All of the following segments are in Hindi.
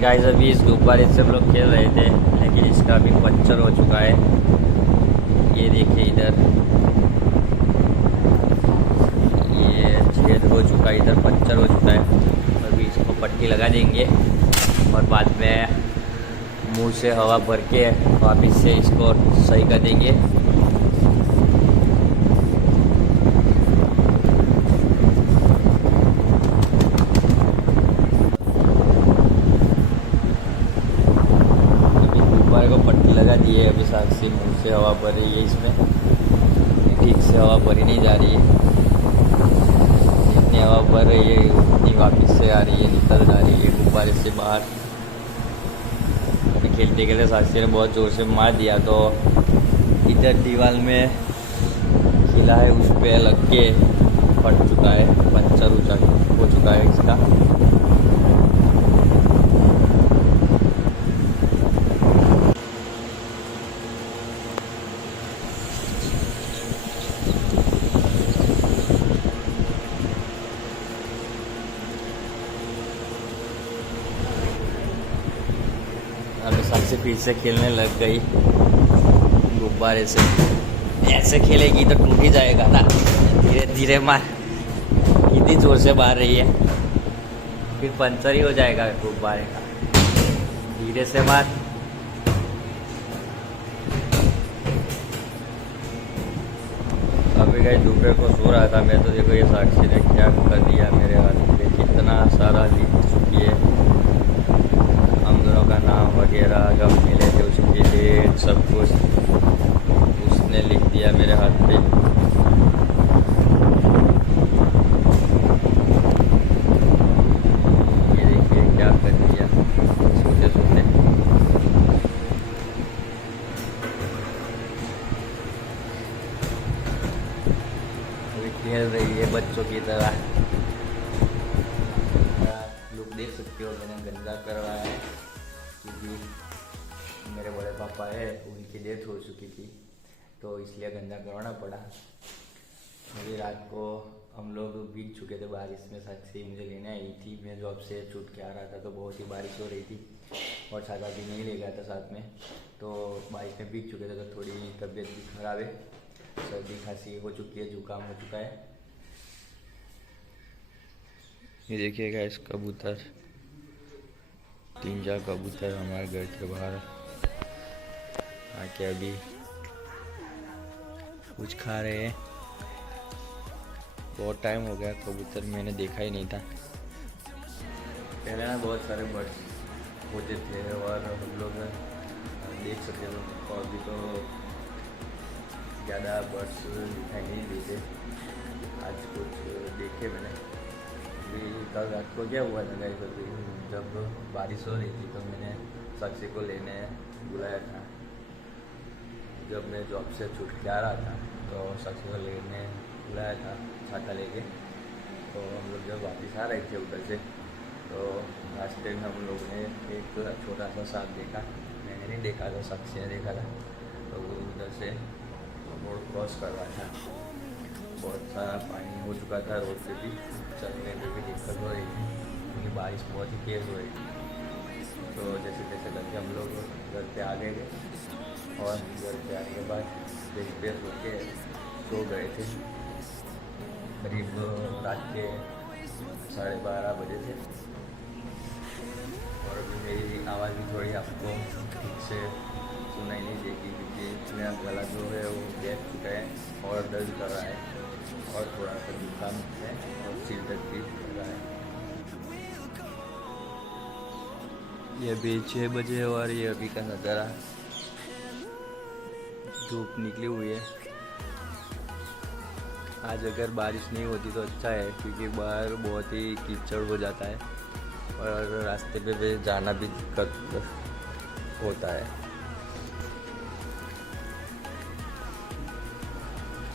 गाइस अभी इस गुब्बारे से हम लोग खेल रहे थे, लेकिन इसका अभी पंचर हो चुका है। ये देखिए इधर, ये छेद हो चुका है, इधर पंचर हो चुका है। अभी इसको पट्टी लगा देंगे और बाद में मुंह से हवा भर के वापस से इसको सही कर देंगे। को पट्टी लगा दी है। अभी साथ से मुंह से हवा भर रही है, इसमें ठीक से हवा भरी नहीं जा रही है। जितनी हवा भर रही है उतनी वापस से आ रही है, निकल जा रही है गुब्बारे से बाहर। अभी खेलते खेलते साक्षी ने बहुत ज़ोर से मार दिया तो इधर दीवार में खिला है, उस पर लग के फट चुका है, पंचर हो चुका है इसका। अभी साक्षी फिर से खेलने लग गई गुब्बारे से। ऐसे खेलेगी तो टूट ही जाएगा ना, धीरे धीरे मार। कितनी जोर से मार रही है, फिर पंचर ही हो जाएगा गुब्बारे का। धीरे से मार। अभी गई दोपहर को सो रहा था मैं, तो देखो ये साक्षी ने क्या कर दिया मेरे हाथ पे। कितना सारा लिख चुकी है, हम दोनों का नाम वगैरह, कब मिले थे उसकी डेट, सब कुछ उसने लिख दिया मेरे हाथ पे। ये देखिए क्या कर दिया सोते सोते। अभी खेल रही है बच्चों की तरह। लुक देख सकते हो, मैंने गंदा करवाया है क्योंकि मेरे बड़े पापा है, उनकी डेथ हो चुकी थी तो इसलिए गंदा करवाना पड़ा। अभी रात को हम लोग भीग चुके थे बारिश में। साक्षी मुझे लेने आई थी, मैं जॉब से छूट के आ रहा था तो बहुत ही बारिश हो रही थी और छाता भी नहीं ले गया था साथ में, तो बारिश में भीग चुके थे तो थोड़ी तबीयत भी ख़राब है, सर्दी खांसी हो चुकी है, जुकाम हो चुका है। ये देखिएगा इस कबूतर, 3-4 कबूतर हमारे घर के बाहर आके अभी कुछ खा रहे हैं। बहुत टाइम हो गया कबूतर मैंने देखा ही नहीं था। पहले ना बहुत सारे बर्ड्स होते थे और हम लोग देख सकते थे, और अभी तो ज़्यादा बर्ड्स दिखाई नहीं देते। आज कुछ देखे मैंने। अभी कल रात को क्या हुआ था गाइस, अभी जब बारिश हो रही थी तो मैंने साक्षी को लेने बुलाया था। जब मैं जॉब से छूट के आ रहा था तो साक्षी को लेने बुलाया था छाता लेके। तो हम लोग जब वापस आ रहे थे उधर से तो रास्ते में हम लोग ने एक छोटा सा सांप देखा। मैंने नहीं देखा था, साक्षी ने देखा था। तो वो उधर से रोड क्रॉस कर रहा था। बहुत सारा पानी हो चुका था रोड पे भी, चलने में भी दिक्कत हो रही थी क्योंकि बारिश बहुत ही तेज़ हो रही थी। तो जैसे तैसे करके हम लोग घर पे आ गए और घर पे आने के बाद फ्रेश होके सो गए थे। करीब रात के 12:30 बजे थे। और अभी मेरी आवाज़ भी थोड़ी आपको ठीक से सुनाई नहीं देगी क्योंकि मेरा गला जो है वो बैठ चुका है और दर्द कर रहा है और थोड़ा सा जुकाम है और सिर दर्द भी कर रहा है। ये अभी 6 बजे और ये अभी का नज़ारा, धूप निकली हुई है। आज अगर बारिश नहीं होती तो अच्छा है क्योंकि बाहर बहुत ही कीचड़ हो जाता है और रास्ते पे भी जाना भी दिक्कत होता है।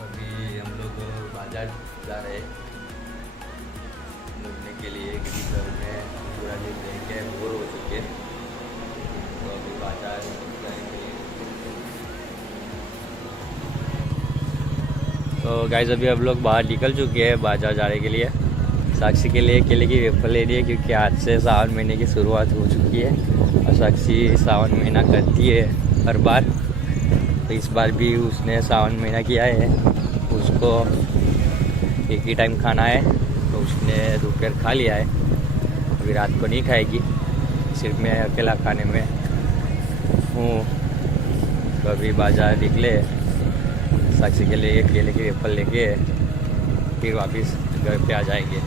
अभी हम लोग बाजार जा रहे हैं घूमने के लिए क्योंकि घर में पूरा दिन रह के बोर हो चुके हैं, तो अभी बाजार जाएंगे। तो गाइस अभी हम लोग बाहर निकल चुके हैं बाजार जाने के लिए। साक्षी के लिए केले की वेफर ले रही है क्योंकि आज से सावन महीने की शुरुआत हो चुकी है और साक्षी सावन महीना करती है हर बार। तो इस बार भी उसने सावन महीना किया है। उसको एक ही टाइम खाना है तो उसने दोपहर खा लिया है, अभी रात को नहीं खाएगी। सिर्फ मैं अकेला खाने में हूँ। तो अभी बाज़ार निकले साक्षी के लिए केले की वेफर लेके, फिर वापस घर पे आ जाएंगे।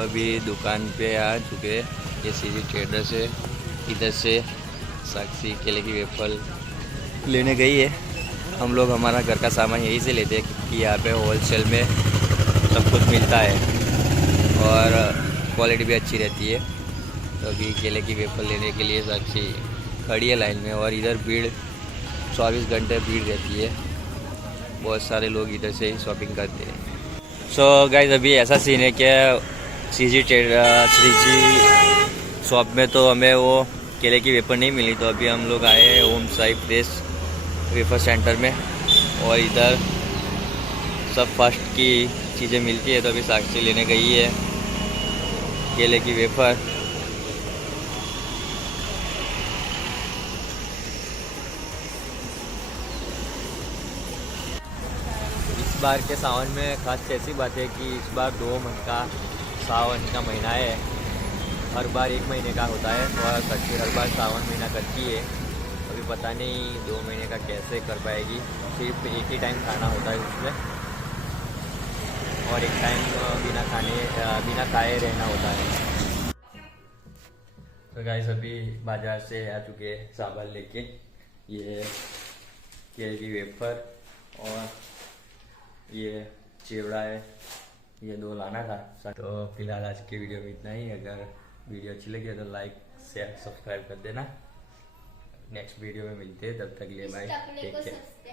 अभी दुकान पे आ चुके, ये सीधी ट्रेडर्स है। इधर से साक्षी केले की वेफर लेने गई है। हम लोग हमारा घर का सामान यहीं से लेते हैं क्योंकि यहाँ पे होलसेल में सब कुछ मिलता है और क्वालिटी भी अच्छी रहती है। तो अभी केले की वेफर लेने के लिए साक्षी खड़ी है लाइन में और इधर भीड़ 24 घंटे भीड़ रहती है। बहुत सारे लोग इधर से ही शॉपिंग करते हैं। सो गाइस अभी ऐसा सीन है कि श्रीजी शॉप में तो हमें वो केले की वेफर नहीं मिली, तो अभी हम लोग आए हैं ओम साई फ्रेश वेफर सेंटर में और इधर सब फर्स्ट की चीज़ें मिलती है। तो अभी साक्षी लेने गई है केले की वेफर। इस बार के सावन में खास ऐसी बात है कि इस बार 2 मंथ का सावन का महीना है। हर बार 1 महीने का होता है और साक्षी हर बार सावन महीना करती है। अभी पता नहीं 2 महीने का कैसे कर पाएगी। सिर्फ एक ही टाइम खाना होता है उसमें और एक टाइम बिना खाए रहना होता है। तो गाइस अभी बाज़ार से आ चुके हैं सामान लेके। ये केले की वेफर और ये चिवड़ा है, ये 2 लाना था। तो फिलहाल आज की वीडियो में इतना ही। अगर वीडियो अच्छी लगी तो लाइक शेयर सब्सक्राइब कर देना। नेक्स्ट वीडियो में मिलते हैं, तब तक लिए बाय, टेक केयर।